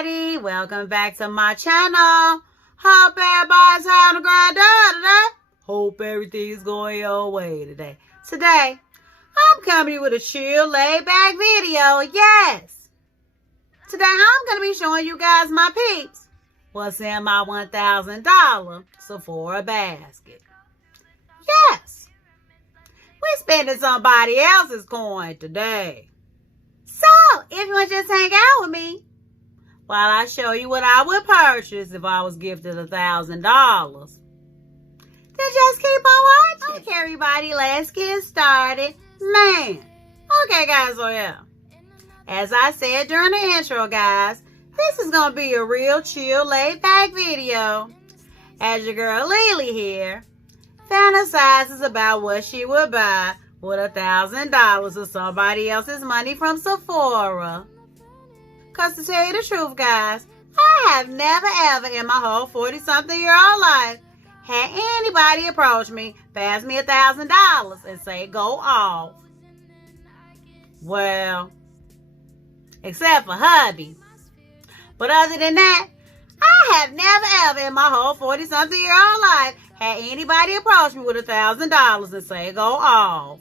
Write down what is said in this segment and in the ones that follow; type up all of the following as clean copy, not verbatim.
everybody, welcome back to my channel. Hope everybody's having a great day today. Hope everything's going your way today. Today, I'm coming with a chill, laid back video, yes. Today, I'm going to be showing you guys my peeps. What's in my $1,000 Sephora basket. Yes, we're spending somebody else's coin today. So, if you want to just hang out with me while I show you what I would purchase if I was gifted $1,000, then just keep on watching. Okay, everybody, let's get started. Man. Okay, guys, so yeah. As I said during the intro, guys, this is going to be a real chill, laid-back video. As your girl Lily here fantasizes about what she would buy with $1,000 of somebody else's money from Sephora. Because to tell you the truth, guys, I have never ever in my whole 40-something-year-old life had anybody approach me, pass me $1,000 and say, go off. Well, except for hubby. But other than that, I have never ever in my whole 40-something-year-old life had anybody approach me with $1,000 and say, go off.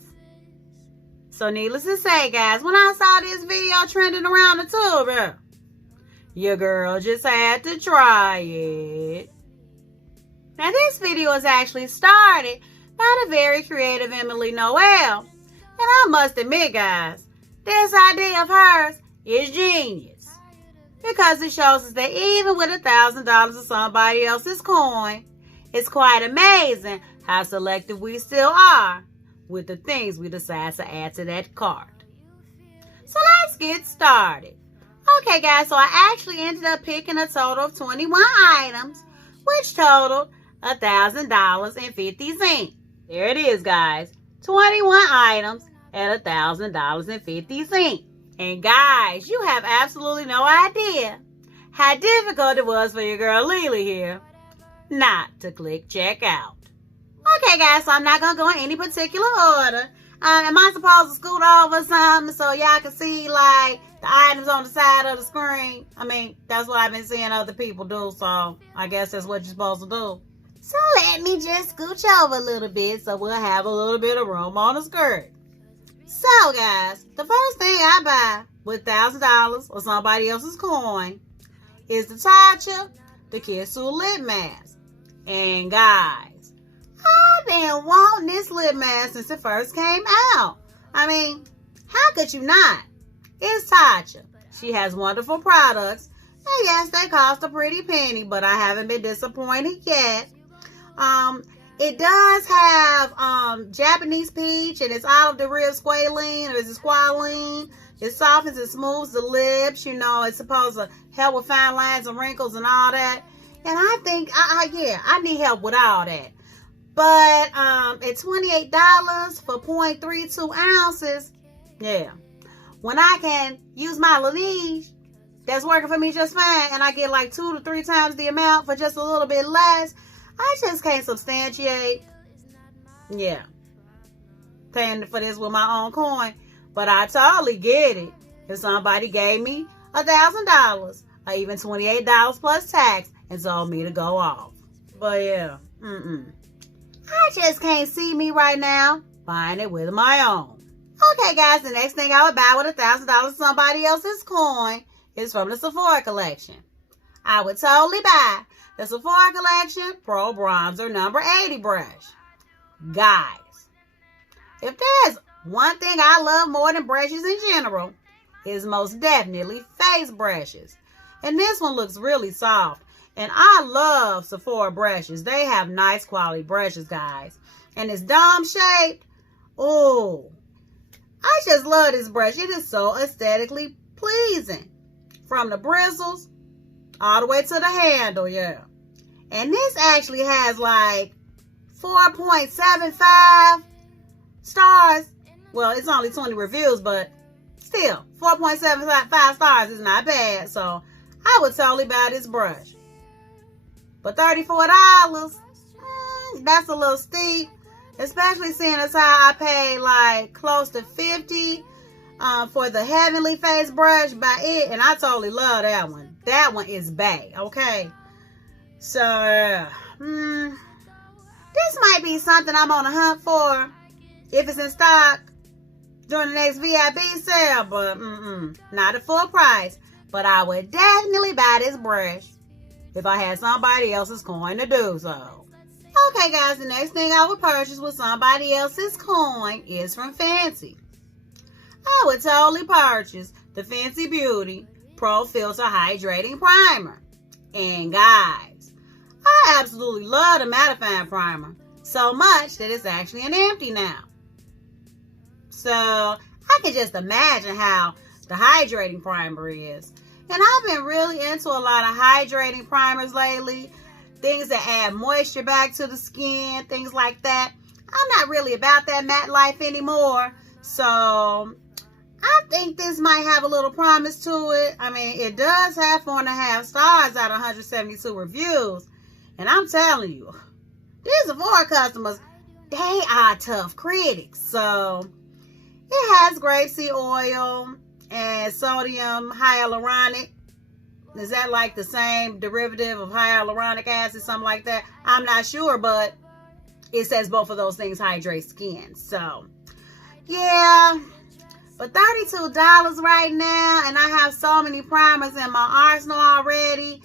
So needless to say, guys, when I saw this video trending around the tube, your girl just had to try it. Now this video is actually started by the very creative Emily Noel. And I must admit, guys, this idea of hers is genius. Because it shows us that even with $1,000 of somebody else's coin, it's quite amazing how selective we still are with the things we decide to add to that cart. So let's get started. Okay, guys, so I actually ended up picking a total of 21 items, which totaled $1,000.50. There it is, guys. 21 items at $1,000.50. And guys, you have absolutely no idea how difficult it was for your girl Lily here not to click checkout. Okay, guys, so I'm not going to go in any particular order. Am I supposed to scoot over something so y'all can see, like, the items on the side of the screen? I mean, that's what I've been seeing other people do, so I guess that's what you're supposed to do. So let me just scooch over a little bit so we'll have a little bit of room on the skirt. So, guys, the first thing I buy with $1,000 or somebody else's coin is the Tatcha, the Kissu lip mask. And, guys, I've been wanting this lip mask since it first came out. I mean, how could you not? It's Tatcha. She has wonderful products. And yes, they cost a pretty penny, but I haven't been disappointed yet. It does have Japanese peach, and it's olive de rib squalene, or is it squalene? It softens and smooths the lips. You know, it's supposed to help with fine lines and wrinkles and all that. And I think, yeah, I need help with all that. But at $28 for 0.32 ounces, yeah. When I can use my Laneige, that's working for me just fine, and I get like 2 to 3 times the amount for just a little bit less, I just can't substantiate, yeah, paying for this with my own coin. But I totally get it if somebody gave me $1,000 or even $28 plus tax and told me to go off. But yeah, I just can't see me right now buying it with my own. Okay, guys, the next thing I would buy with $1,000 of somebody else's coin is from the Sephora collection. I would totally buy the Sephora Collection Pro Bronzer number 80 brush. Guys, if there's one thing I love more than brushes in general, it's most definitely face brushes. And this one looks really soft. And I love Sephora brushes. They have nice quality brushes, guys. And it's dome shaped. Oh, I just love this brush. It is so aesthetically pleasing. From the bristles all the way to the handle, yeah. And this actually has like 4.75 stars. Well, it's only 20 reviews, but still, 4.75 stars is not bad. So I would totally buy this brush. But $34, that's a little steep. Especially seeing as how I paid like close to $50 for the Heavenly Face brush by it. And I totally love that one. That one is bae, okay? So, this might be something I'm on the hunt for if it's in stock during the next VIB sale, but not at full price. But I would definitely buy this brush if I had somebody else's coin to do so. Okay, guys, the next thing I would purchase with somebody else's coin is from Fancy. I would totally purchase the Fenty Beauty Pro Filter Hydrating Primer. And guys, I absolutely love the mattifying primer so much that it's actually an empty now. So I can just imagine how the hydrating primer is. And I've been really into a lot of hydrating primers lately. Things that add moisture back to the skin, things like that. I'm not really about that matte life anymore. So I think this might have a little promise to it. I mean, it does have 4.5 stars out of 172 reviews. And I'm telling you, these Sephora customers, they are tough critics. So it has grapeseed oil and sodium hyaluronic. Is that like the same derivative of hyaluronic acid, something like that? I'm not sure, but it says both of those things hydrate skin. So, yeah. But $32 right now, and I have so many primers in my arsenal already.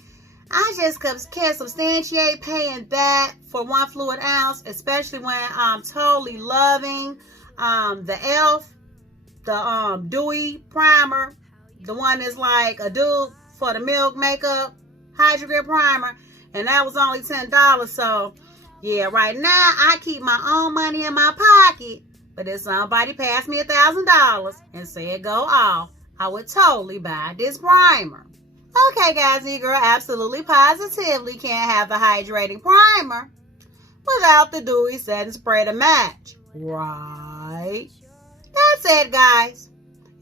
I just can't substantiate paying that for 1 fluid ounce, especially when I'm totally loving the e.l.f. The dewy primer, the one that's like a dupe for the Milk Makeup Hydro Grip Primer, and that was only $10. So yeah, right now I keep my own money in my pocket, but if somebody passed me $1,000 and said go off, I would totally buy this primer. Okay guys, your girl absolutely positively can't have the hydrating primer without the dewy setting spray to match, right? That's it, guys.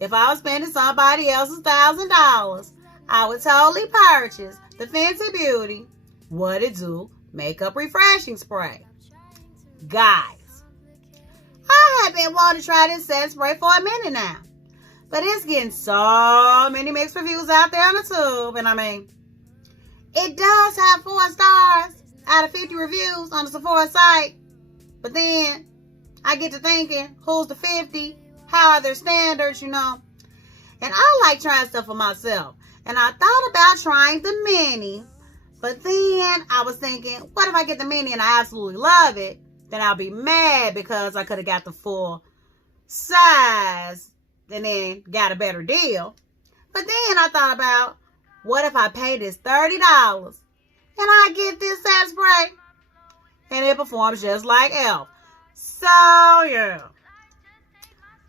If I was spending somebody else's $1,000, I would totally purchase the Fenty Beauty What It Do Makeup Refreshing Spray. Guys, I have been wanting to try this setting spray for a minute now, but it's getting so many mixed reviews out there on the tube, and I mean, it does have 4 stars out of 50 reviews on the Sephora site, but then I get to thinking, who's the 50? How are their standards, you know? And I like trying stuff for myself. And I thought about trying the mini. But then I was thinking, what if I get the mini and I absolutely love it? Then I'll be mad because I could have got the full size and then got a better deal. But then I thought about, what if I pay this $30 and I get this set spray? And it performs just like e.l.f. So, yeah.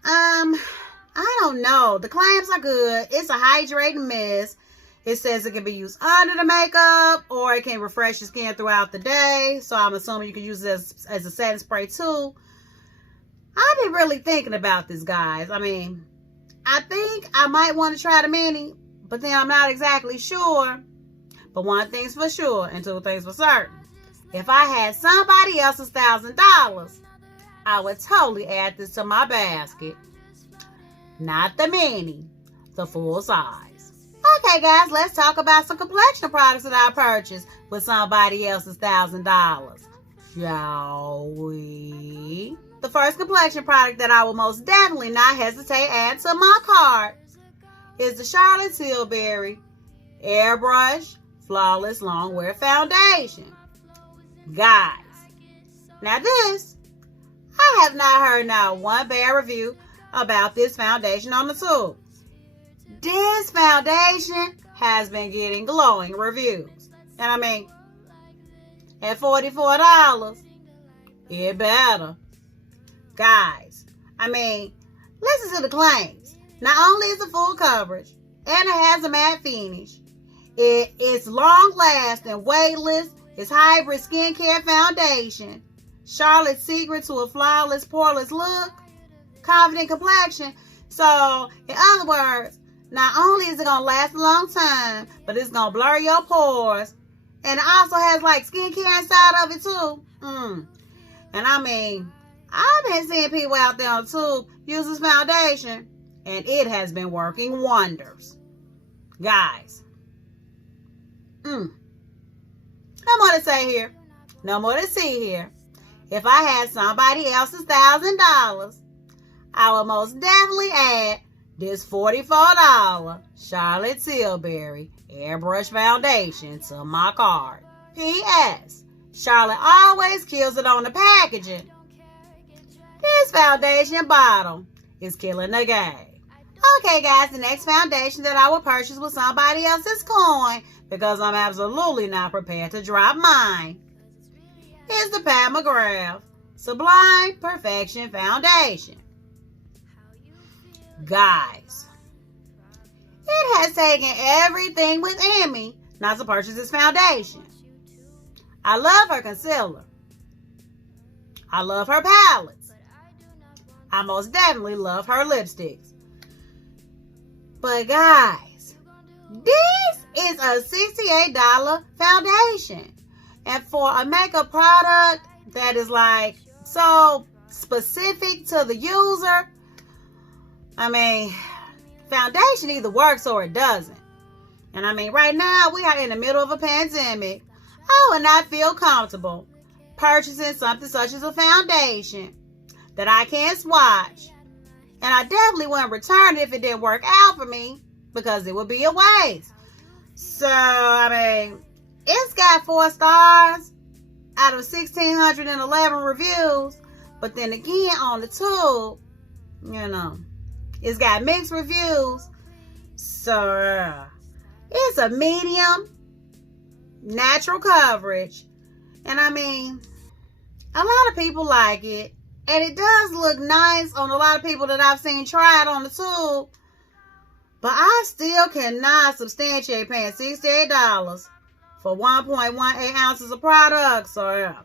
I don't know. The claims are good. It's a hydrating mist. It says it can be used under the makeup or it can refresh your skin throughout the day. So I'm assuming you can use it as a setting spray too. I've been really thinking about this, guys. I mean, I think I might want to try the mini, but then I'm not exactly sure. But one thing's for sure and 2 things for certain. If I had somebody else's $1,000, I would totally add this to my basket. Not the mini, the full size. Okay, guys, let's talk about some complexion products that I purchased with somebody else's $1,000. Shall we? The first complexion product that I will most definitely not hesitate add to my cart is the Charlotte Tilbury Airbrush Flawless Longwear Foundation. Guys, now this, I have not heard not one bad review about this foundation on the tube. This foundation has been getting glowing reviews. And I mean, at $44, it better. Guys, I mean, listen to the claims. Not only is it full coverage, and it has a matte finish, it's long-lasting, weightless, it's hybrid skincare foundation, Charlotte's secret to a flawless, poreless look, confident complexion. So, in other words, not only is it going to last a long time, but it's going to blur your pores. And it also has like skincare inside of it too. And I mean, I've been seeing people out there on tube use this foundation, and it has been working wonders. Guys, No more to say here. No more to see here. If I had somebody else's $1,000, I would most definitely add this $44 Charlotte Tilbury Airbrush foundation to my cart. P.S. Charlotte always kills it on the packaging. This foundation bottle is killing the game. Okay, guys, the next foundation that I will purchase with somebody else's coin, because I'm absolutely not prepared to drop mine, is the Patmograph Sublime Perfection Foundation. Guys, it has taken everything within me not to purchase this foundation. I love her concealer. I love her palettes. I most definitely love her lipsticks. But guys, this is a $68 foundation. And for a makeup product that is like so specific to the user, I mean, foundation either works or it doesn't. And I mean, right now we are in the middle of a pandemic. I would not feel comfortable purchasing something such as a foundation that I can't swatch. And I definitely wouldn't return it if it didn't work out for me, because it would be a waste. So, I mean, it's got 4 stars out of 1,611 reviews. But then again, on the tube, you know, it's got mixed reviews. So, it's a medium, natural coverage. And I mean, a lot of people like it. And it does look nice on a lot of people that I've seen try it on the tube. But I still cannot substantiate paying $68 for 1.18 ounces of product. So, yeah.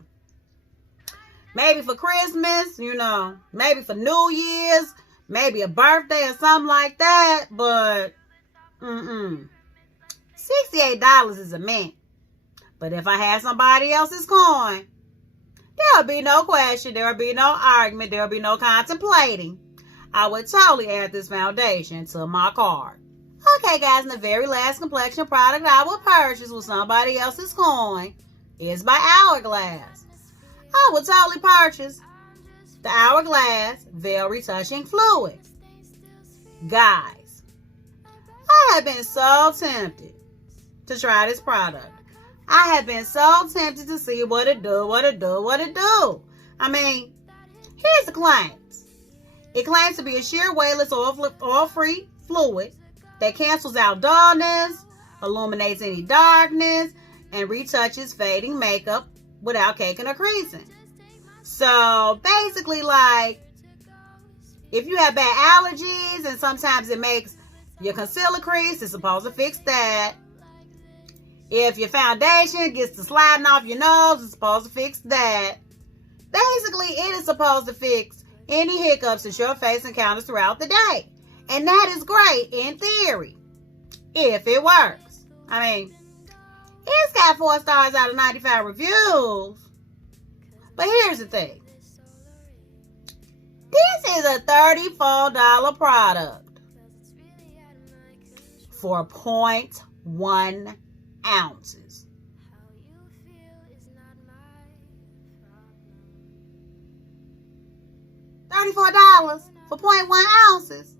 Maybe for Christmas, you know, maybe for New Year's, maybe a birthday or something like that. But, $68 is a mint. But if I had somebody else's coin, there'll be no question, there'll be no argument, there'll be no contemplating. I would totally add this foundation to my cart. Okay, guys, and the very last complexion product I will purchase with somebody else's coin is by Hourglass. I would totally purchase the Hourglass Veil Retouching Fluid. Guys, I have been so tempted to try this product. I have been so tempted to see what it do. I mean, here's the claims. It claims to be a sheer weightless oil-free fluid that cancels out dullness, illuminates any darkness, and retouches fading makeup without caking or creasing. So basically, like, if you have bad allergies and sometimes it makes your concealer crease, it's supposed to fix that. If your foundation gets to sliding off your nose, it's supposed to fix that. Basically, it is supposed to fix any hiccups that your face encounters throughout the day. And that is great in theory, if it works. I mean, it's got 4 stars out of 95 reviews. But here's the thing. This is a $34 product for 0.1 ounces. $34 for 0.1 ounces.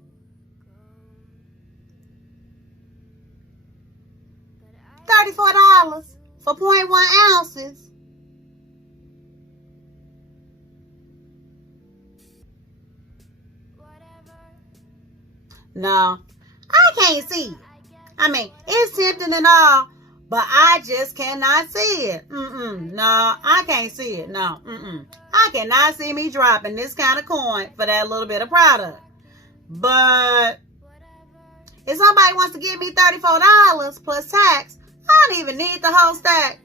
$34 for 0.1 ounces. No, I can't see it. I mean, it's tempting and all, but I just cannot see it. No, I can't see it. No, I cannot see me dropping this kind of coin for that little bit of product. But if somebody wants to give me $34 plus tax, I don't even need the whole stack.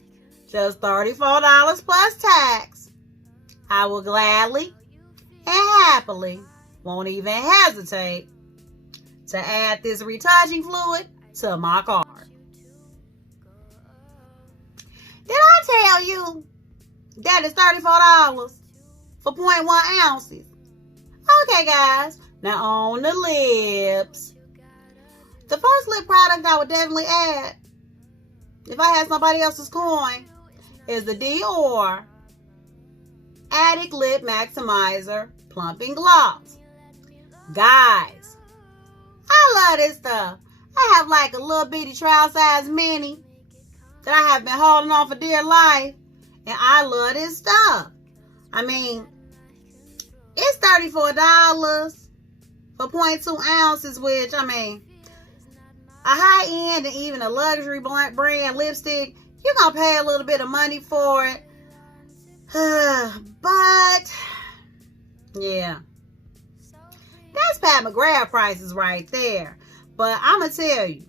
Just $34 plus tax. I will gladly and happily, won't even hesitate to add this retouching fluid to my cart. Did I tell you that it's $34 for 0.1 ounces? Okay, guys. Now on the lips. The first lip product I would definitely add if I had somebody else's coin, is the Dior Addict Lip Maximizer Plumping Gloss. Guys, I love this stuff. I have like a little bitty trial size mini that I have been holding on for dear life. And I love this stuff. I mean, it's $34 for 0.2 ounces, which, I mean, a high-end and even a luxury brand lipstick, you're going to pay a little bit of money for it. But, yeah. That's Patmograph prices right there. But I'm going to tell you,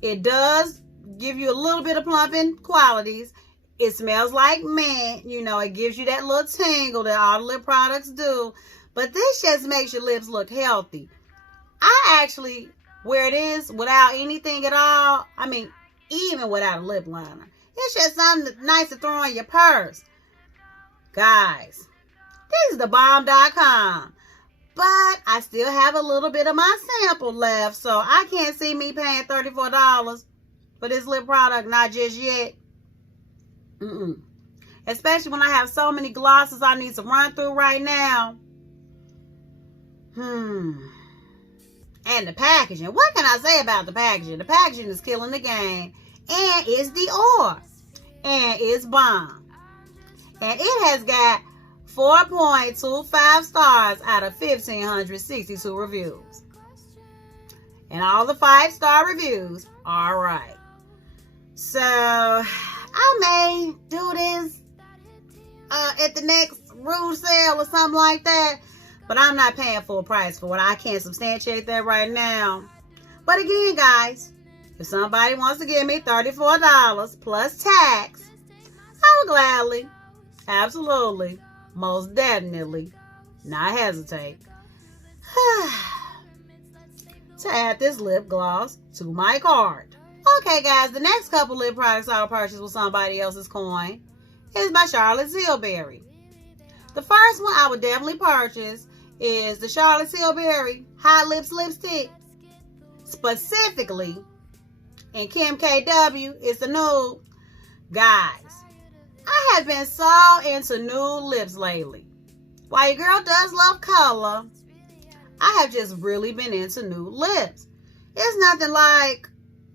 it does give you a little bit of plumping qualities. It smells like mint. You know, it gives you that little tingle that all the lip products do. But this just makes your lips look healthy. I actually wear this without anything at all. I mean, even without a lip liner. It's just something nice to throw in your purse. Guys, this is thebalm.com. But I still have a little bit of my sample left. So I can't see me paying $34 for this lip product. Not just yet. Especially when I have so many glosses I need to run through right now. And the packaging. What can I say about the packaging? The packaging is killing the game. And it's Dior. And it's bomb. And it has got 4.25 stars out of 1,562 reviews. And all the 5-star reviews are right. So, I may do this at the next Rouge sale or something like that. But I'm not paying full price for it. I can't substantiate that right now. But again, guys, if somebody wants to give me $34 plus tax, I would gladly, absolutely, most definitely, not hesitate to add this lip gloss to my cart. Okay, guys, the next couple lip products I'll purchase with somebody else's coin is by Charlotte Tilbury. The first one I would definitely purchase is the Charlotte Tilbury Hot Lips Lipstick. Specifically, in Kim KW, it's a nude. Guys, I have been so into nude lips lately. While your girl does love color, I have just really been into nude lips. It's nothing like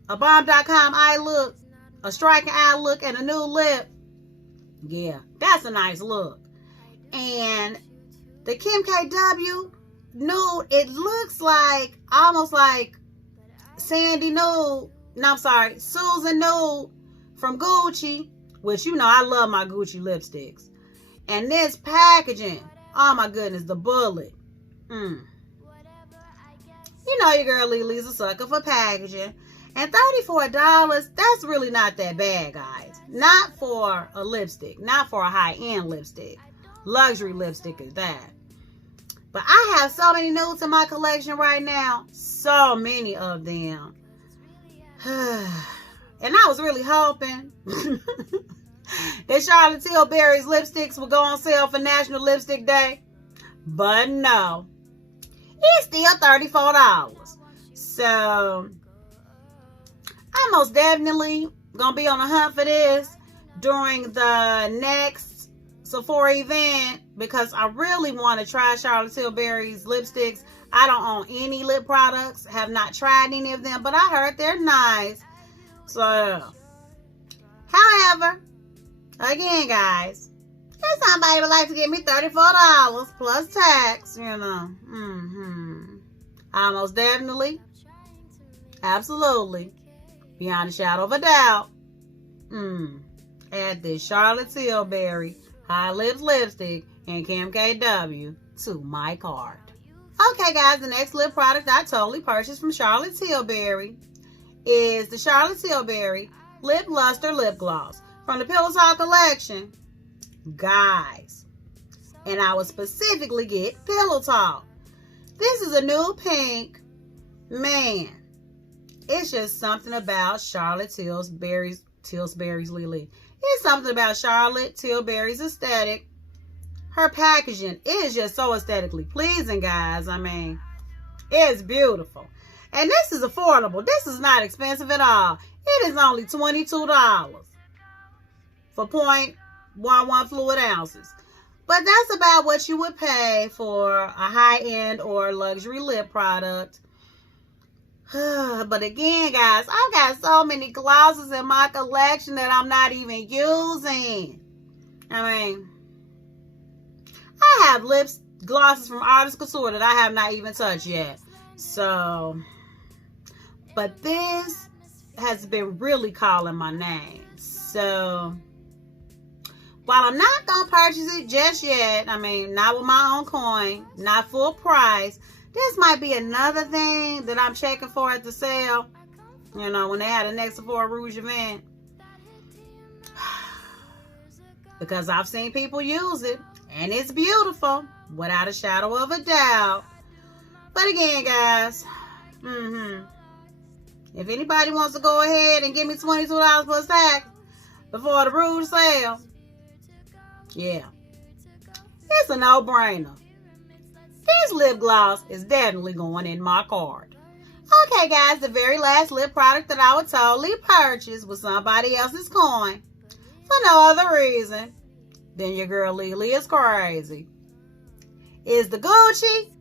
a Balm.com eye look, a striking eye look, and a nude lip. Yeah, that's a nice look. And the Kim KW nude, it looks like, almost like Sandy nude. No, I'm sorry, Susan nude from Gucci. Which, you know, I love my Gucci lipsticks. And this packaging, oh my goodness, the bullet. You know your girl Lily's a sucker for packaging. And $34, that's really not that bad, guys. Not for a lipstick. Not for a high-end lipstick. Luxury lipstick is that. But I have so many nudes in my collection right now. So many of them. And I was really hoping that Charlotte Tilbury's lipsticks would go on sale for National Lipstick Day. But no. It's still $34. So I'm most definitely going to be on the hunt for this during the next Sephora event, because I really want to try Charlotte Tilbury's lipsticks. I don't own any lip products, have not tried any of them, but I heard they're nice. So, however, again, guys, if somebody would like to give me $34 plus tax, you know, I most definitely, absolutely, beyond a shadow of a doubt, add this Charlotte Tilbury High Lips Lipstick and Kim KW to my cart. Okay, guys, the next lip product I totally purchased from Charlotte Tilbury is the Charlotte Tilbury Lip Luster Lip Gloss from the Pillow Talk collection. Guys, and I would specifically get Pillow Talk. This is a new pink. Man, it's just something about Charlotte Tilbury's Lily. It's something about Charlotte Tilbury's aesthetic. Her packaging is just so aesthetically pleasing, guys. I mean, it's beautiful. And this is affordable. This is not expensive at all. It is only $22 for 0.11 fluid ounces. But that's about what you would pay for a high-end or luxury lip product. But again, guys, I've got so many glosses in my collection that I'm not even using. I mean, I have glosses from Artist Couture that I have not even touched yet. So, but this has been really calling my name. So, while I'm not going to purchase it just yet, I mean, not with my own coin, not full price, this might be another thing that I'm checking for at the sale. You know, when they had a next Sephora Rouge event. Because I've seen people use it. And it's beautiful. Without a shadow of a doubt. But again, guys. If anybody wants to go ahead and give me $22 plus tax before the Rouge sale. Yeah. It's a no-brainer. This lip gloss is definitely going in my cart. Okay, guys, the very last lip product that I would totally purchase with somebody else's coin for no other reason than your girl Lily is crazy is the Gucci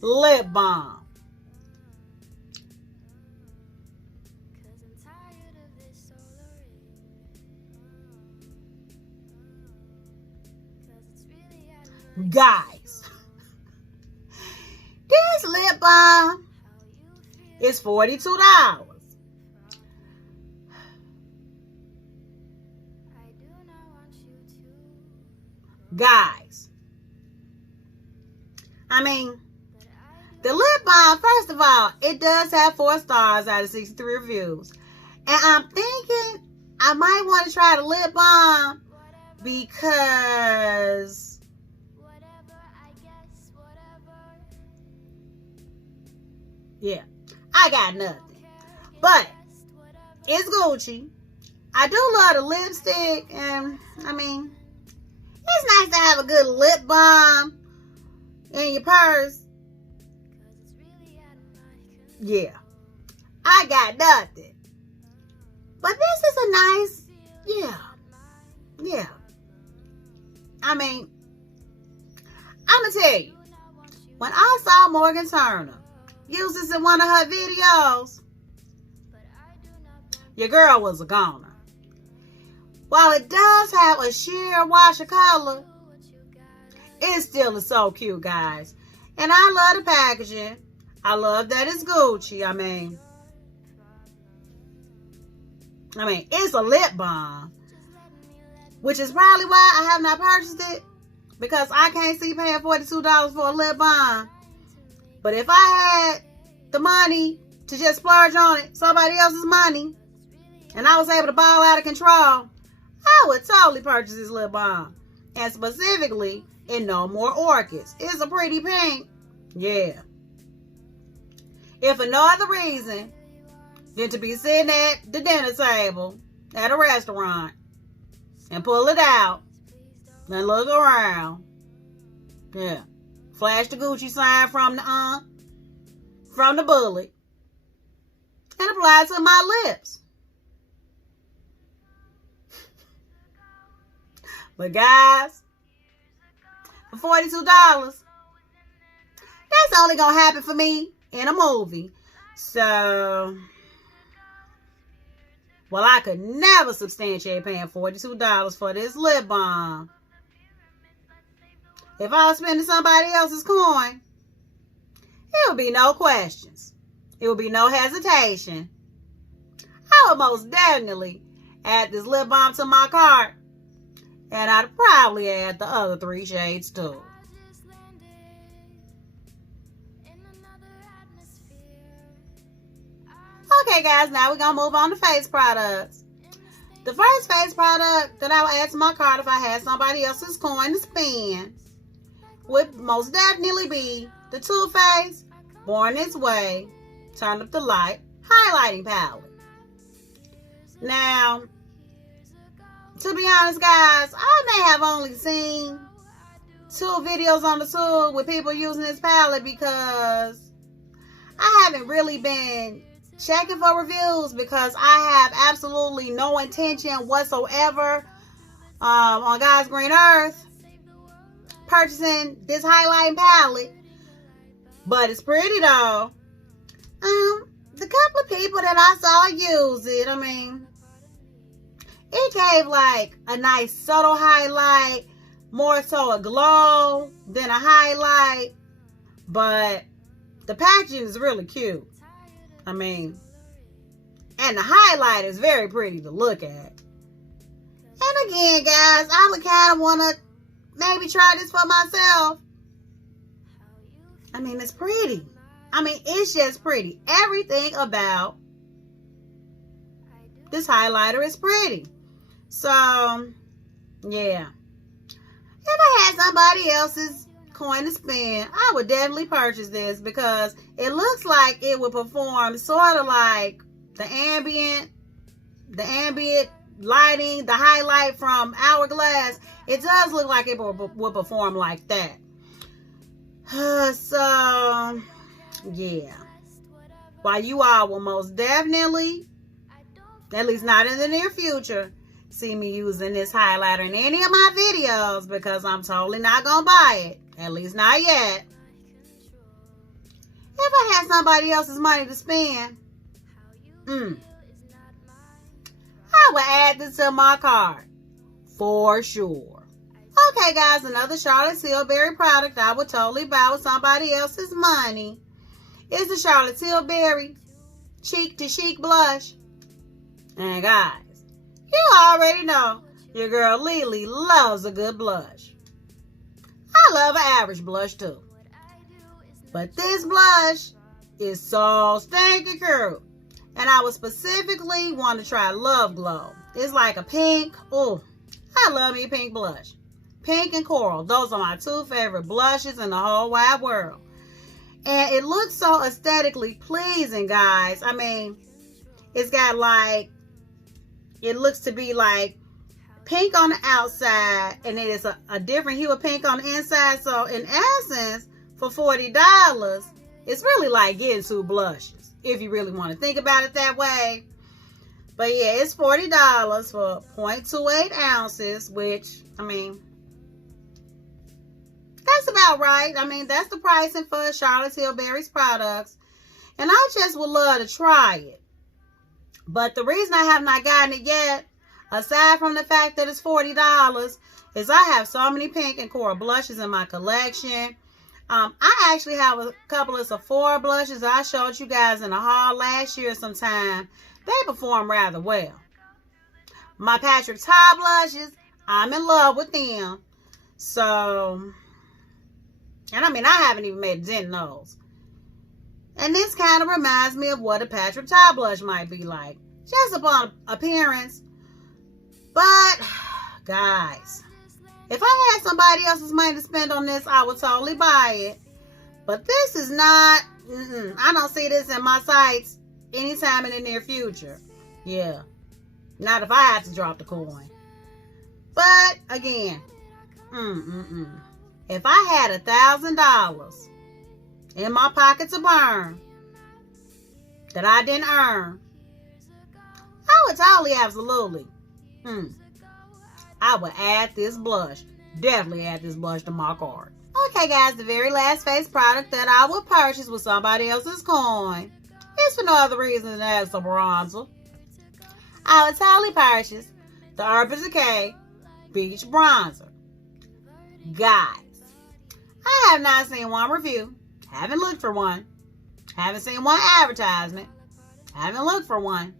Lip Balm. Guys, this lip balm is $42. Guys, I mean, the lip balm, first of all, it does have 4 stars out of 63 reviews. And I'm thinking I might want to try the lip balm because yeah, I got nothing. But it's Gucci. I do love the lipstick, and I mean, it's nice to have a good lip balm in your purse. Yeah, I got nothing. But this is a nice, yeah. I mean, I'm going to tell you, when I saw Morgan Turner use this in one of her videos, your girl was a goner. While it does have a sheer wash of color, it still is so cute, guys. And I love the packaging. I love that it's Gucci. I mean, it's a lip balm, which is probably why I have not purchased it, because I can't see paying $42 for a lip balm. But if I had the money to just splurge on it, somebody else's money, and I was able to ball out of control, I would totally purchase this lip balm. And specifically in No More Orchids. It's a pretty pink. Yeah. If for no other reason than to be sitting at the dinner table at a restaurant and pull it out and look around. Yeah. Flash the Gucci sign from the bullet and apply it to my lips. But guys, for $42, that's only going to happen for me in a movie. So, well, I could never substantiate paying $42 for this lip balm. If I was spending somebody else's coin, it would be no questions. It would be no hesitation. I would most definitely add this lip balm to my cart. And I'd probably add the other 3 shades too. Okay, guys, now we're going to move on to face products. The first face product that I would add to my cart if I had somebody else's coin to spend would most definitely be the Too Faced Born This Way Turn Up the Light Highlighting Palette. Now, to be honest, guys, I may have only seen 2 videos on the tube with people using this palette because I haven't really been checking for reviews because I have absolutely no intention whatsoever on God's green earth purchasing this highlighting palette. But it's pretty though. The couple of people that I saw use it, I mean, it gave like a nice subtle highlight, more so a glow than a highlight. But the packaging is really cute. I mean, and the highlight is very pretty to look at. And again, guys, I would kind of want to maybe try this for myself. I mean, it's pretty. I mean, it's just pretty. Everything about this highlighter is pretty. So, yeah. If I had somebody else's coin to spend, I would definitely purchase this because it looks like it would perform sort of like the ambient lighting, the highlight from Hourglass. It does look like it would perform like that. So, yeah. While you all will most definitely, at least not in the near future, see me using this highlighter in any of my videos because I'm totally not going to buy it. At least not yet. If I had somebody else's money to spend, I would add this to my cart. For sure. Okay, guys, another Charlotte Tilbury product I would totally buy with somebody else's money is the Charlotte Tilbury Cheek to Chic blush. And guys, you already know your girl Lily loves a good blush. I love an average blush too. But this blush is so stinky cute. And I would specifically want to try Love Glow. It's like a pink. Oh, I love me a pink blush. Pink and coral. Those are my two favorite blushes in the whole wide world. And it looks so aesthetically pleasing, guys. I mean, it's got like, it looks to be like pink on the outside. And it is a different hue of pink on the inside. So in essence, for $40, it's really like getting two blushes. If you really want to think about it that way. But yeah, it's $40 for 0.28 ounces, which, I mean, that's about right. I mean, that's the pricing for Charlotte Tilbury's products. And I just would love to try it. But the reason I have not gotten it yet, aside from the fact that it's $40, is I have so many pink and coral blushes in my collection. I actually have a couple of Sephora blushes that I showed you guys in a haul last year sometime. They perform rather well. My Patrick Ta blushes, I'm in love with them. So, and I mean, I haven't even made a dent in those. And this kind of reminds me of what a Patrick Ta blush might be like. Just upon appearance. But, guys, if I had somebody else's money to spend on this, I would totally buy it. But this is not, I don't see this in my sights anytime in the near future. Yeah. Not if I had to drop the coin. But, again, if I had $1,000 in my pocket to burn that I didn't earn, I would totally, absolutely, I would add this blush. Definitely add this blush to my cart. Okay, guys, the very last face product that I would purchase with somebody else's coin is for no other reason than as a bronzer. I would totally purchase the Urban Decay Beach Bronzer. Guys, I have not seen one review. Haven't looked for one. Haven't seen one advertisement. Haven't looked for one.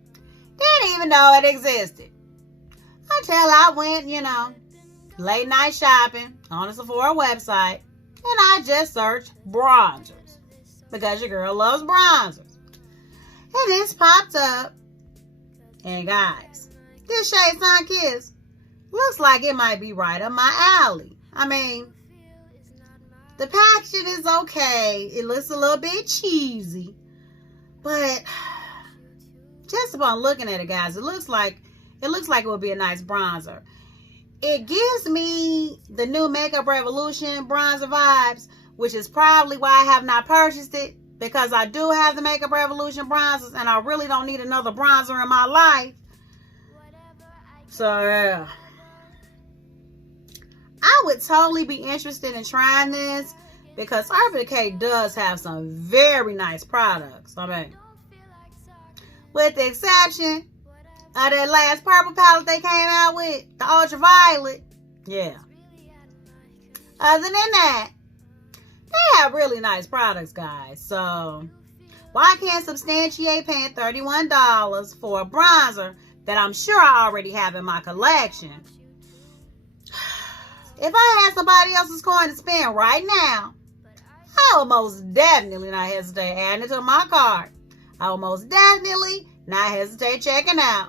Didn't even know it existed. Until I went, late night shopping on the Sephora website. And I just searched bronzers. Because your girl loves bronzers. And this popped up. And guys, this shade Sun Kiss looks like it might be right up my alley. I mean, the packaging is okay. It looks a little bit cheesy. But just upon looking at it, guys, it looks like it would be a nice bronzer. It gives me the new Makeup Revolution bronzer vibes, which is probably why I have not purchased it. because I do have the Makeup Revolution bronzers, and I really don't need another bronzer in my life. So, yeah. I would totally be interested in trying this, because Urban Decay does have some very nice products. I mean, with the exception of that last purple palette they came out with, the ultraviolet. Yeah. Other than that, they have really nice products, guys. So, why can't substantiate paying $31 for a bronzer that I'm sure I already have in my collection? If I had somebody else's coin to spend right now, I would most definitely not hesitate adding it to my cart. I would most definitely not hesitate checking out.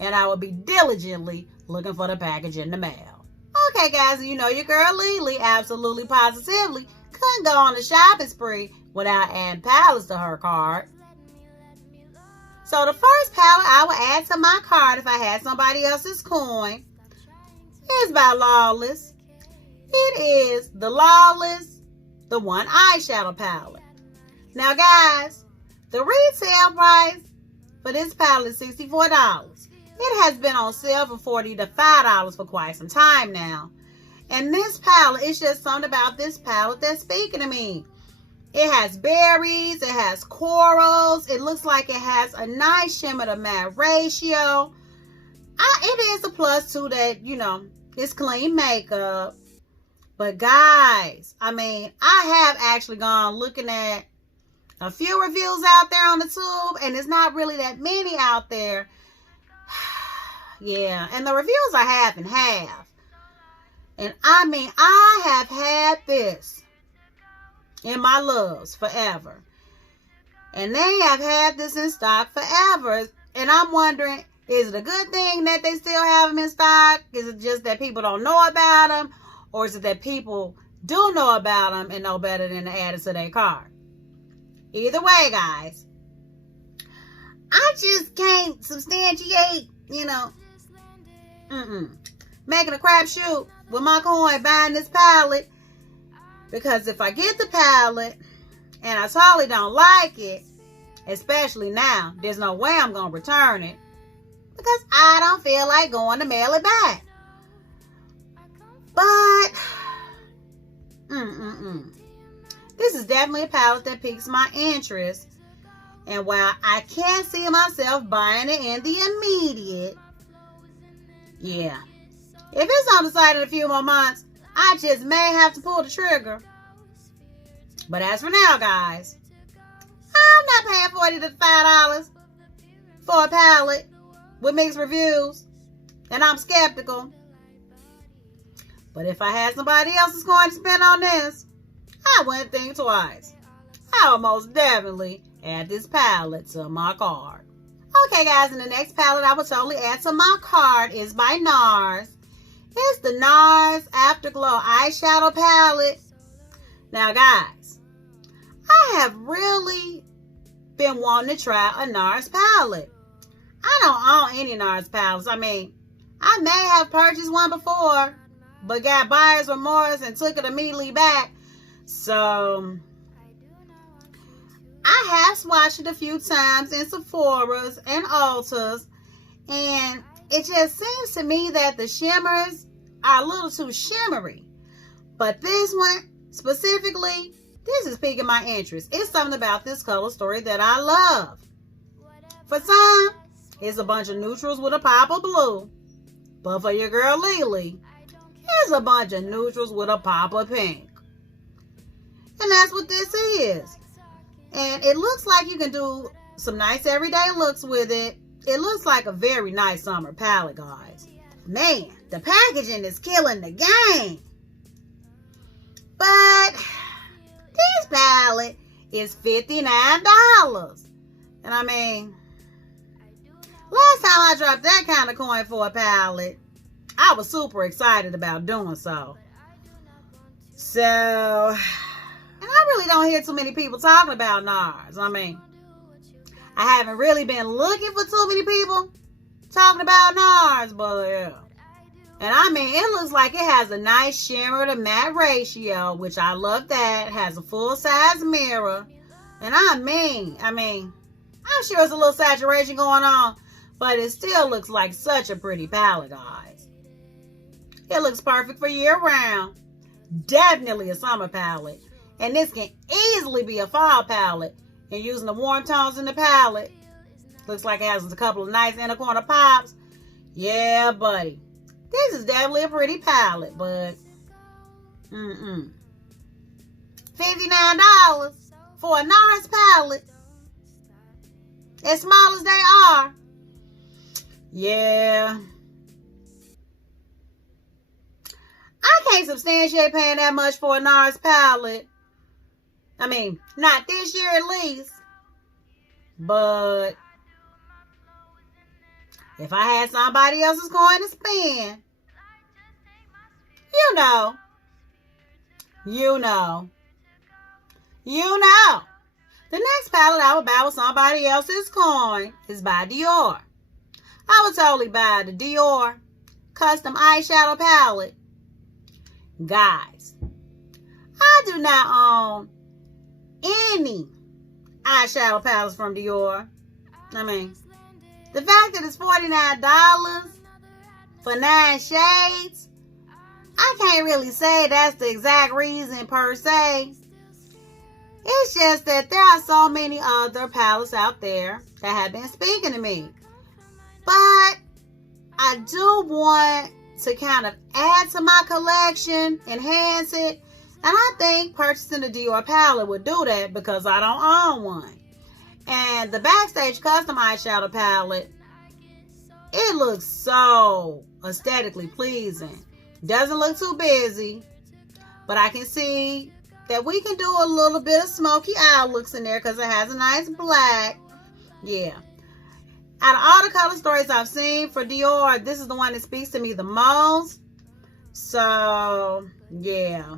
And I would be diligently looking for the package in the mail. Okay, guys, you know your girl Lily absolutely positively couldn't go on a shopping spree without adding palettes to her cart. So the first palette I would add to my cart if I had somebody else's coin is by Lawless. It is the Lawless The One Eyeshadow Palette. Now, guys, the retail price for this palette is $64. It has been on sale for $40 to $5 for quite some time now. And this palette, it's just something about this palette that's speaking to me. It has berries, it has corals, it looks like it has a nice shimmer to matte ratio. It is a plus too that, you know, it's clean makeup. But guys, I mean, I have actually gone looking at a few reviews out there on the tube, and it's not really that many out there. Yeah, and the reviews are half and half. And I mean, I have had this in my loves forever. And they have had this in stock forever. And I'm wondering, is it a good thing that they still have them in stock? Is it just that people don't know about them? Or is it that people do know about them and know better than to add it to their cart? Either way, guys, I just can't substantiate, you know, making a crapshoot with my coin buying this palette. Because if I get the palette and I totally don't like it, especially now, there's no way I'm going to return it. Because I don't feel like going to mail it back. But, this is definitely a palette that piques my interest. And while I can't see myself buying it in the immediate, yeah. If it's on the site in a few more months, I just may have to pull the trigger. But as for now, guys, I'm not paying $40 to $5 for a palette with mixed reviews. And I'm skeptical. But if I had somebody else's coin to spend on this, I wouldn't think twice. I would most definitely add this palette to my cart. Okay, guys, and the next palette I would totally add to my cart is by Nars. It's the Nars Afterglow Eyeshadow Palette. Now, guys, I have really been wanting to try a Nars palette. I don't own any Nars palettes. I mean, I may have purchased one before, but got buyer's remorse and took it immediately back. So, I have swatched it a few times in Sephora's and Ulta's, and it just seems to me that the shimmers are a little too shimmery. But this one, specifically, this is piquing my interest. It's something about this color story that I love. For some, it's a bunch of neutrals with a pop of blue. But for your girl Lily, it's a bunch of neutrals with a pop of pink. And that's what this is. And it looks like you can do some nice everyday looks with it. It looks like a very nice summer palette, guys. Man, the packaging is killing the game. But this palette is $59. And I mean, last time I dropped that kind of coin for a palette, I was super excited about doing so. So, and I really don't hear too many people talking about Nars. I mean, I haven't really been looking for too many people talking about Nars, but yeah. And I mean, it looks like it has a nice shimmer to matte ratio, which I love that. It has a full-size mirror. And I mean, I'm sure it's a little saturation going on, but it still looks like such a pretty palette, guys. It looks perfect for year round. Definitely a summer palette. And this can easily be a fall palette. And using the warm tones in the palette, looks like it has a couple of nice inner corner pops. Yeah, buddy. This is definitely a pretty palette, but $59 for a Nars palette. As small as they are. Yeah. I can't substantiate paying that much for a Nars palette. I mean, not this year at least. But if I had somebody else's coin to spend, you know. The next palette I would buy with somebody else's coin is by Dior. I would totally buy the Dior custom eyeshadow palette. Guys, I do not own any eyeshadow palettes from Dior. I mean, the fact that it's $49 for 9 shades, I can't really say that's the exact reason per se. It's just that there are so many other palettes out there that have been speaking to me. But I do want to kind of add to my collection, enhance it. And I think purchasing the Dior palette would do that because I don't own one. And the Backstage custom eyeshadow palette, it looks so aesthetically pleasing. Doesn't look too busy, but I can see that we can do a little bit of smoky eye looks in there because it has a nice black. Yeah. Out of all the color stories I've seen for Dior, this is the one that speaks to me the most. So, yeah.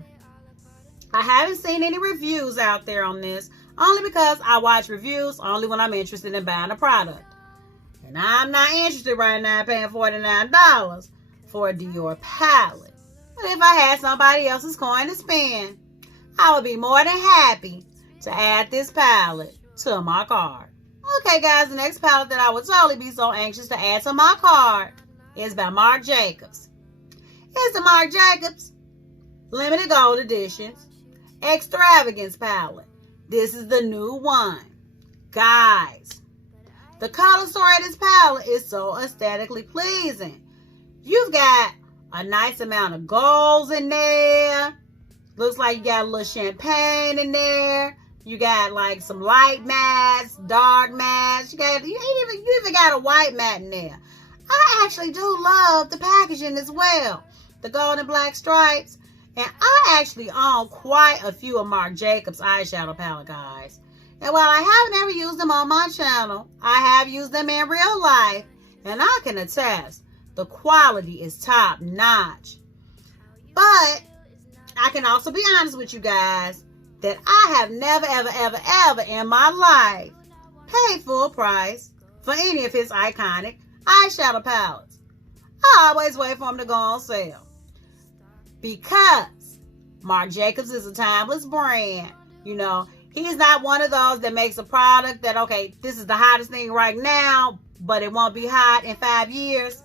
I haven't seen any reviews out there on this, only because I watch reviews only when I'm interested in buying a product. And I'm not interested right now in paying $49 for a Dior palette. But if I had somebody else's coin to spend, I would be more than happy to add this palette to my cart. Okay, guys, the next palette that I would totally be so anxious to add to my cart is by Marc Jacobs. It's the Marc Jacobs Limited Gold Editions Extravagance palette. This is the new one. Guys, the color story of this palette is so aesthetically pleasing. You've got a nice amount of golds in there. Looks like you got a little champagne in there. You got like some light mattes, dark mattes. You even got a white matte in there. I actually do love the packaging as well. The gold and black stripes. And I actually own quite a few of Marc Jacobs eyeshadow palette, guys. And while I haven't ever used them on my channel, I have used them in real life. And I can attest, the quality is top notch. But I can also be honest with you guys that I have never, ever in my life paid full price for any of his iconic eyeshadow palettes. I always wait for them to go on sale. Because Marc Jacobs is a timeless brand. You know, he's not one of those that makes a product that, okay, this is the hottest thing right now, but it won't be hot in 5 years.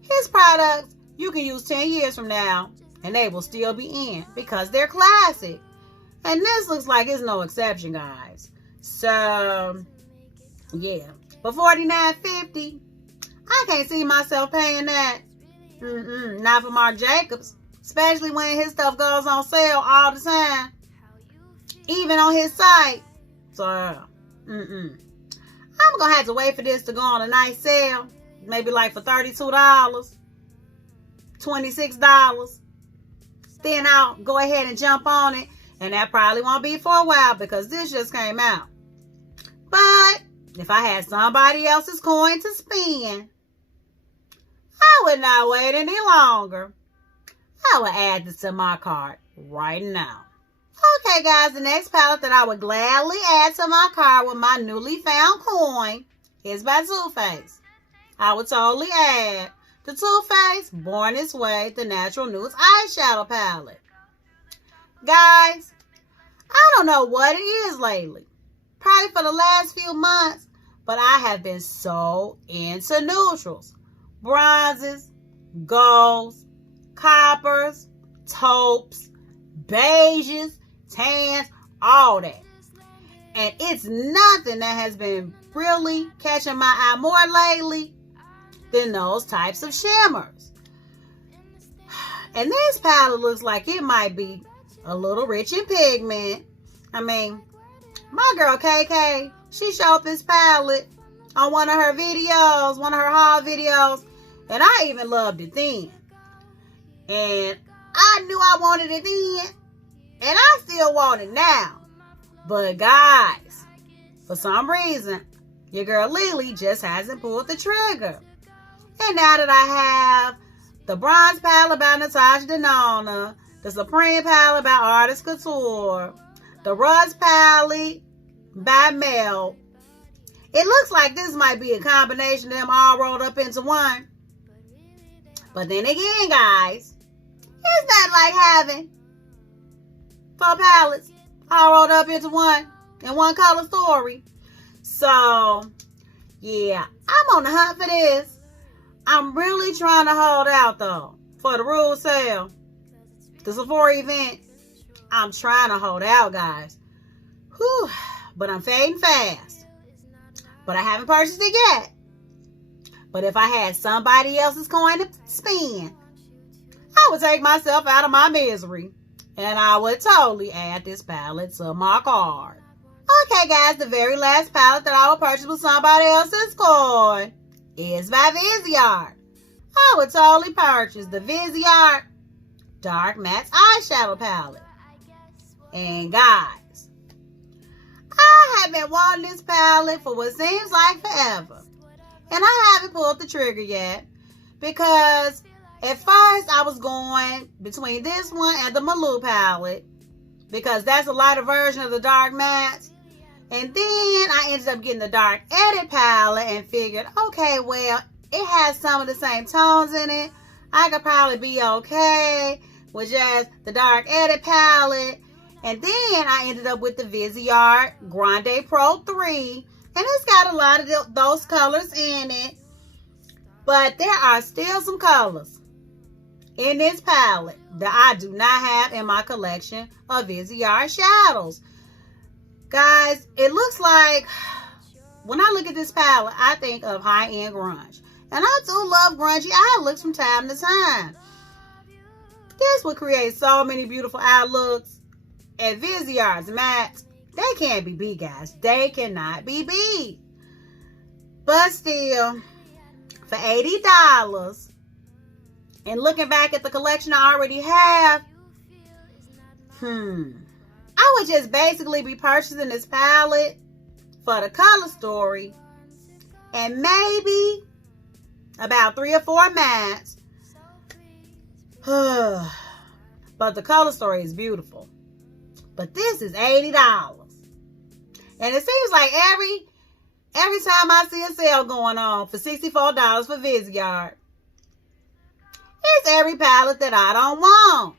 His products, you can use 10 years from now, and they will still be in because they're classic. And this looks like it's no exception, guys. So, yeah. For $49.50, I can't see myself paying that. Not for Marc Jacobs. Especially when his stuff goes on sale all the time. Even on his site. So, I'm going to have to wait for this to go on a nice sale. Maybe like for $32. $26. Then I'll go ahead and jump on it. And that probably won't be for a while because this just came out. But if I had somebody else's coin to spend, I would not wait any longer. I would add this to my cart right now. Okay, guys, the next palette that I would gladly add to my cart with my newly found coin is by Too Faced. I would totally add the Too Faced Born This Way, the Natural Nudes eyeshadow palette. Guys, I don't know what it is lately. Probably for the last few months, but I have been so into neutrals. Bronzes, golds, coppers, taupes, beiges, tans, all that. And it's nothing that has been really catching my eye more lately than those types of shimmers. And this palette looks like it might be a little rich in pigment. I mean, my girl KK, she showed this palette on one of her videos, one of her haul videos, and I even loved it then. And I knew I wanted it then, and I still want it now. But guys, for some reason, your girl Lily just hasn't pulled the trigger. And now that I have the Bronze Palette by Natasha Denona, the Supreme Palette by Artist Couture, the Rust Palette by Mel, it looks like this might be a combination of them all rolled up into one. But then again, guys, it's not like having 4 palettes all rolled up into one in one color story. So, yeah, I'm on the hunt for this. I'm really trying to hold out, though, for the Rule sale, the Sephora event. I'm trying to hold out, guys. Whew, but I'm fading fast. But I haven't purchased it yet. But if I had somebody else's coin to spend, I would take myself out of my misery. And I would totally add this palette to my cart. Okay, guys, the very last palette that I will purchase with somebody else's coin is by Viseart. I would totally purchase the Viseart Dark Matte Eyeshadow Palette. And guys, I have been wanting this palette for what seems like forever. And I haven't pulled the trigger yet because at first I was going between this one and the Malou palette because that's a lighter version of the Dark Matte. And then I ended up getting the Dark Edit palette and figured, okay, well, it has some of the same tones in it. I could probably be okay with just the Dark Edit palette. And then I ended up with the Viseart Grande Pro 3. And it's got a lot of those colors in it. But there are still some colors in this palette that I do not have in my collection of Viseart shadows. Guys, it looks like, when I look at this palette, I think of high-end grunge. And I do love grungy eye looks from time to time. This would create so many beautiful eye looks. And Viseart's mattes, they can't be beat, guys. They cannot be beat. But still, for $80, and looking back at the collection I already have, I would just basically be purchasing this palette for the color story and maybe about 3 or 4 mattes. But the color story is beautiful. But this is $80. And it seems like every time I see a sale going on for $64 for Viseart, it's every palette that I don't want.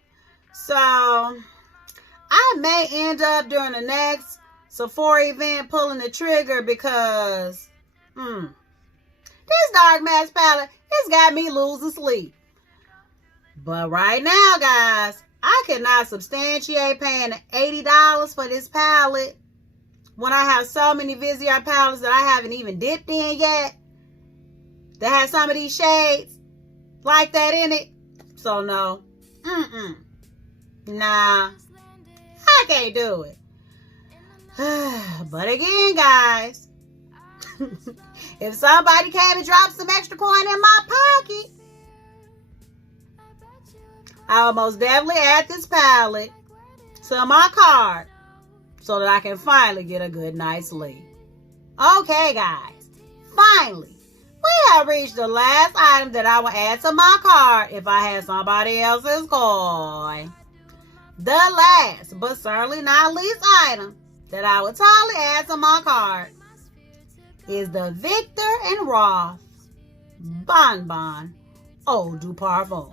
So I may end up during the next Sephora event pulling the trigger because this Dark Matte palette, it's got me losing sleep. But right now, guys, I cannot substantiate paying $80 for this palette when I have so many Viseart palettes that I haven't even dipped in yet that have some of these shades like that in it. So no, nah, I can't do it. But again, guys, if somebody came and dropped some extra coin in my pocket, I will most definitely add this palette to my cart so that I can finally get a good night's sleep. Okay, guys, finally, we have reached the last item that I will add to my cart if I had somebody else's coin. The last, but certainly not least item that I would totally add to my cart is the Victor and Roth Bonbon Eau du Parfum.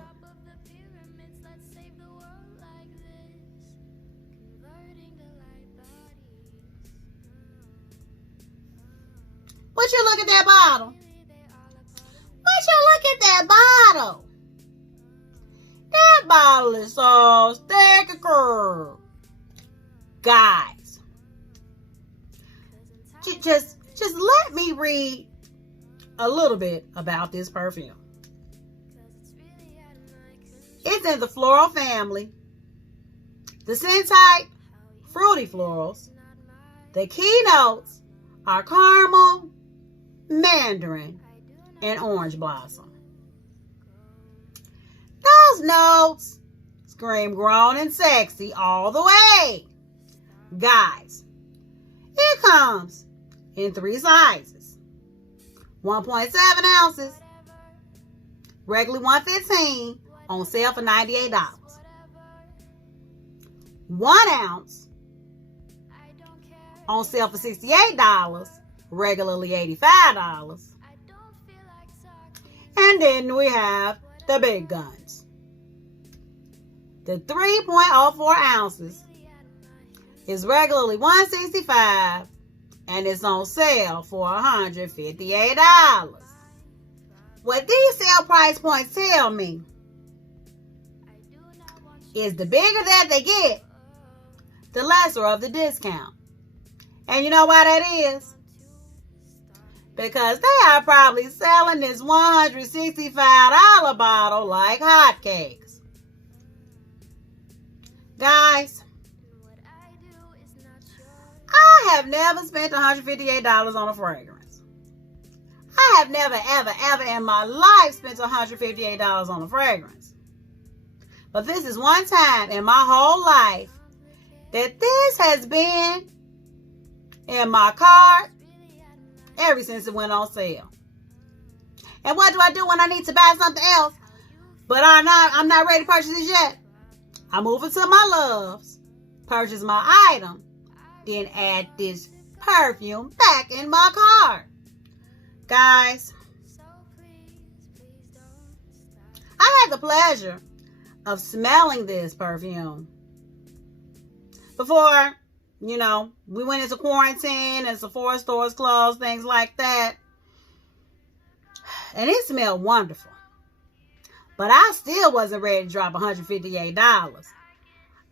Would you look at that bottle? Would you look at that bottle? That bottle is so sticky, girl. Guys, just let me read a little bit about this perfume. It's in the floral family. The scent type, fruity florals. The key notes are caramel, mandarin, and orange blossom. Those notes scream grown and sexy all the way. Guys, it comes in 3 sizes. 1.7 ounces, regularly $115, on sale for $98. 1 ounce, on sale for $68, regularly $85. And then we have the big guns. The 3.04 ounces is regularly $165 and it's on sale for $158. What these sale price points tell me is the bigger that they get, the lesser of the discount. And you know why that is? Because they are probably selling this $165 bottle like hotcakes. Guys, I have never spent $158 on a fragrance. I have never, ever in my life spent $158 on a fragrance. But this is one time in my whole life that this has been in my cart ever since it went on sale. And what do I do when I need to buy something else, but I'm not ready to purchase it yet? I move into my loves, purchase my item, then add this perfume back in my cart. Guys, I had the pleasure of smelling this perfume before, we went into quarantine and Sephora stores closed, things like that. And it smelled wonderful. But I still wasn't ready to drop $158.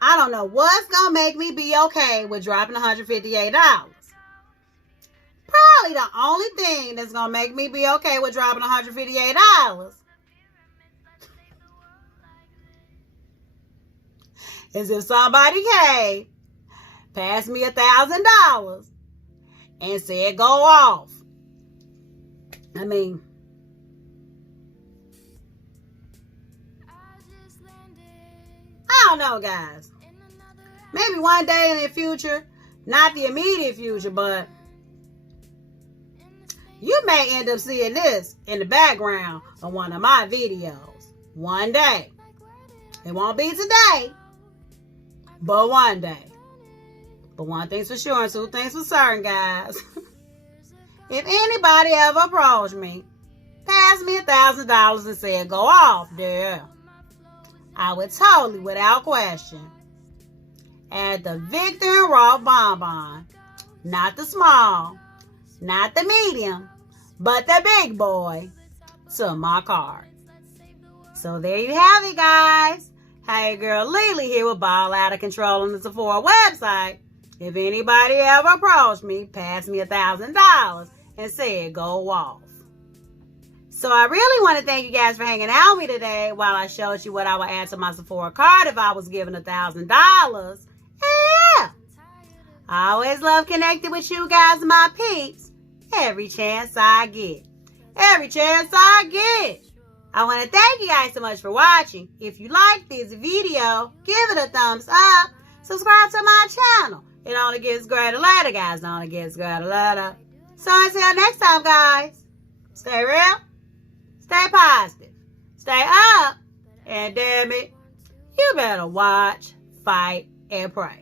I don't know what's going to make me be okay with dropping $158. Probably the only thing that's going to make me be okay with dropping $158 is if somebody came, passed me $1,000 and said, go off. I mean, I don't know, guys. Maybe one day in the future, not the immediate future, but you may end up seeing this in the background of one of my videos. One day. It won't be today, but one day. But one thing's for sure and 2 things for certain, guys. If anybody ever approached me, passed me $1,000 and said, go off, dear, I would totally, without question, add the Victor and Rolf bonbon, not the small, not the medium, but the big boy, to my cart. So there you have it, guys. Hey, girl, Lily here with Ball Out of Control on the Sephora website. If anybody ever approached me, passed me $1,000 and said, go off. So I really want to thank you guys for hanging out with me today while I showed you what I would add to my Sephora cart if I was given $1,000. Yeah. I always love connecting with you guys, my peeps, every chance I get. Every chance I get. I want to thank you guys so much for watching. If you like this video, give it a thumbs up. Subscribe to my channel. It only gets greater later, guys. It only gets greater later. So until next time, guys, stay real, stay positive, stay up, and damn it, you better watch, fight, and pray.